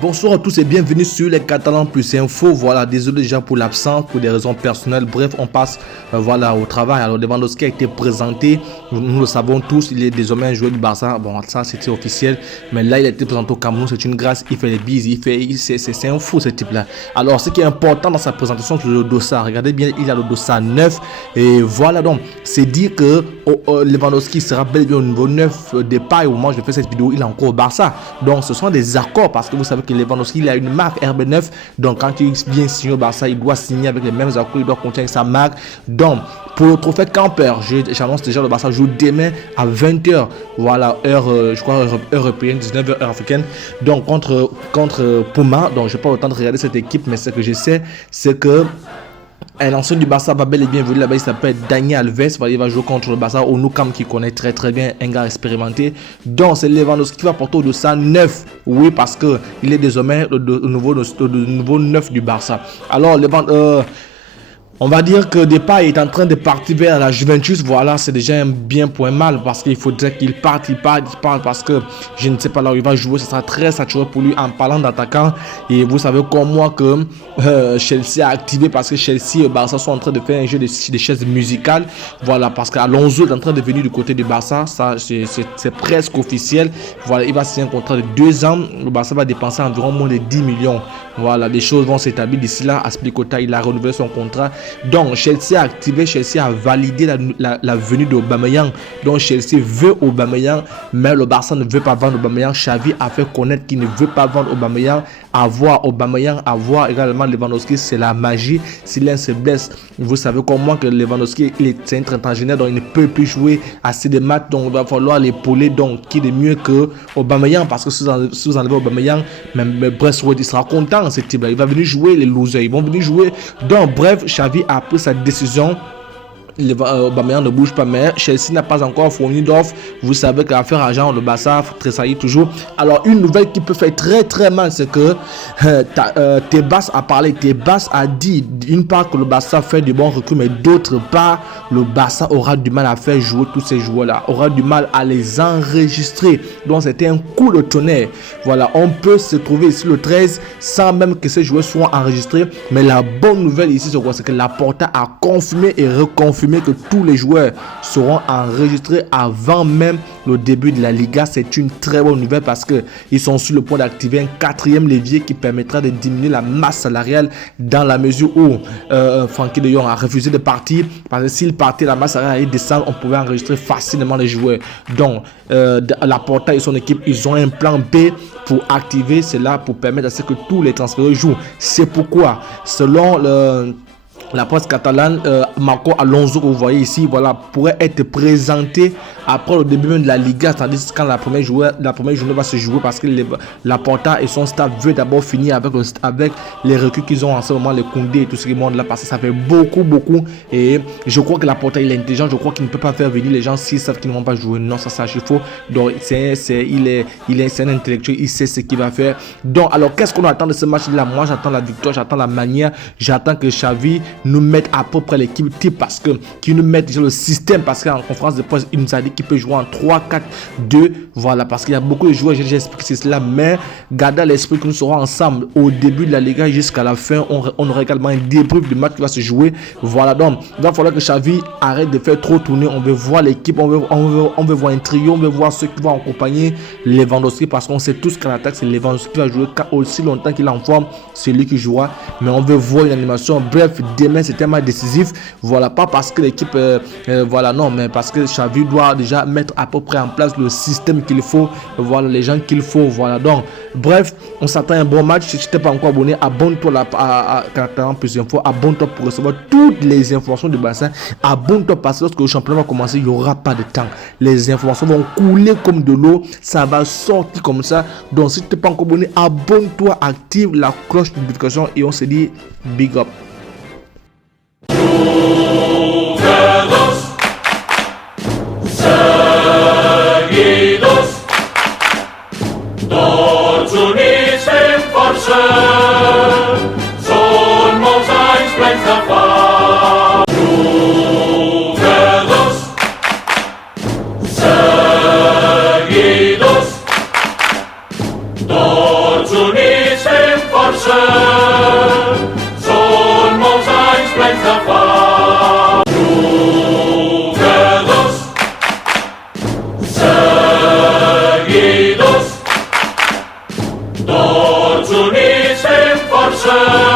Bonsoir à tous et bienvenue sur les Catalans Plus Info. Voilà, désolé déjà pour l'absence, pour des raisons personnelles. Bref, on passe au travail. Alors, Lewandowski a été présenté. Nous le savons tous, il est désormais un joueur du Barça. Bon, ça c'était officiel. Mais là, il a été présenté au Cameroun. C'est une grâce. Il fait des bises. C'est un fou ce type-là. Alors, ce qui est important dans sa présentation, c'est le dossard. Regardez bien, il a le dossard 9. Et voilà donc, c'est dire que Lewandowski sera bel et bien au niveau 9 départ. Et au moment où je fais cette vidéo, il est encore au Barça. Donc, ce sont des accords parce que vous savez que Lewandowski, il a une marque RB9. Donc, quand il vient signer au Barça, il doit signer avec les mêmes accords. Il doit continuer avec sa marque. Donc, pour le trophée Camper, j'annonce déjà le Barça joue demain à 20h. Voilà, heure, je crois, heure européenne, 19h, heure africaine. Donc, contre Puma. Donc, je n'ai pas le temps de regarder cette équipe, mais ce que je sais, c'est que un ancien du Barça va bel et bien venir là-bas, il s'appelle Daniel Alves. Voilà, il va jouer contre le Barça au Nou Camp qui connaît très très bien, un gars expérimenté. Donc c'est Lewandowski qui va porter de ça 9. Oui, parce que il est désormais le nouveau 9 du Barça. Alors on va dire que Depay est en train de partir vers la Juventus. Voilà, c'est déjà un bien pour un mal parce qu'il faudrait qu'il parte parce que je ne sais pas là où il va jouer. Ce sera très saturé pour lui en parlant d'attaquant. Et vous savez comme moi que Chelsea a activé parce que Chelsea et Barça sont en train de faire un jeu de chaises musicales. Voilà, parce qu'Alonso est en train de venir du côté du Barça. Ça, c'est presque officiel. Voilà, il va signer un contrat de 2 ans. Le Barça va dépenser environ moins de 10 millions. Voilà, les choses vont s'établir d'ici là. Aspilicueta, il a renouvelé son contrat. Donc, Chelsea a activé, Chelsea a validé la venue d'Aubameyang. Donc, Chelsea veut Aubameyang, mais le Barça ne veut pas vendre Aubameyang. Xavi a fait connaître qu'il ne veut pas vendre Aubameyang. Avoir Aubameyang, avoir également Lewandowski, c'est la magie. Si l'un se blesse, vous savez comme moi que Lewandowski, c'est un trentenaire, donc il ne peut plus jouer assez de matchs. Donc, il va falloir l'épauler. Donc, qui est mieux que Aubameyang? Parce que si vous enlevez Aubameyang, même Brestwood, il sera content, ce type-là. Il va venir jouer, les losers, ils vont venir jouer. Donc, bref, Xavi a pris sa décision. Aubameyang ne bouge pas, mais Chelsea n'a pas encore fourni d'offres. Vous savez que l'affaire argent, le Barça tressaillit toujours. Alors, une nouvelle qui peut faire très très mal, c'est que Tebas a parlé. Tebas a dit d'une part que le Barça fait du bon recul, mais d'autre part, le Barça aura du mal à faire jouer tous ces joueurs-là, aura du mal à les enregistrer. Donc, c'était un coup de tonnerre. Voilà, on peut se trouver ici le 13 sans même que ces joueurs soient enregistrés. Mais la bonne nouvelle ici, c'est quoi? C'est que Laporta a confirmé et reconfirmé que tous les joueurs seront enregistrés avant même le début de la Liga. C'est une très bonne nouvelle parce qu'ils sont sur le point d'activer un 4e levier qui permettra de diminuer la masse salariale dans la mesure où Frenkie de Jong a refusé de partir parce que s'il partait, la masse salariale allait descendre, on pouvait enregistrer facilement les joueurs. Donc Laporta et son équipe, ils ont un plan B pour activer cela, pour permettre à ce que tous les transferts jouent. C'est pourquoi, selon la presse catalane, Marco Alonso, que vous voyez ici, voilà, pourrait être présenté après le début même de la Liga, c'est-à-dire quand la première journée va se jouer, parce que Laporta et son staff veulent d'abord finir avec les recrues qu'ils ont en ce moment, les Koundé et tout ce qui monte là, parce que ça fait beaucoup, et je crois que Laporta, il est intelligent, je crois qu'il ne peut pas faire venir les gens s'ils savent qu'ils ne vont pas jouer. Non, ça il faut. Donc, il est un intellectuel, il sait ce qu'il va faire. Donc, alors, qu'est-ce qu'on attend de ce match-là? Moi, j'attends la victoire, j'attends la manière, j'attends que Xavi nous mette à peu près l'équipe type, parce que qu'il nous mette le système, parce qu'en conférence de presse, il nous a dit qu'il peut jouer en 3-4-2, voilà, parce qu'il y a beaucoup de joueurs, j'ai expliqué cela, mais gardez à l'esprit que nous serons ensemble au début de la Liga jusqu'à la fin. On aura également un débrief du match qui va se jouer. Voilà, donc il va falloir que Xavi arrête de faire trop tourner. On veut voir l'équipe, on veut voir un trio, on veut voir ceux qui vont accompagner Lewandowski, parce qu'on sait tous qu'à l'attaque c'est Lewandowski qui va jouer. Aussi longtemps qu'il est en forme, c'est lui qui jouera, mais on veut voir une animation. Bref, demain c'est un match décisif. Voilà, pas parce que l'équipe voilà, non, mais parce que Xavi doit déjà mettre à peu près en place le système qu'il faut, voilà, les gens qu'il faut. Voilà, donc bref, on s'attend à un bon match. Si tu n'es pas encore abonné, abonne-toi à Catalans Plus Info, abonne-toi pour recevoir toutes les informations du bassin. Abonne-toi parce que lorsque le championnat va commencer, il n'y aura pas de temps, les informations vont couler comme de l'eau, ça va sortir comme ça. Donc si tu n'es pas encore abonné, abonne-toi, active la cloche de notification et on se dit big up. Tots units fem força, són molts anys plens de fam. Jugadors, seguidors, tots units forță.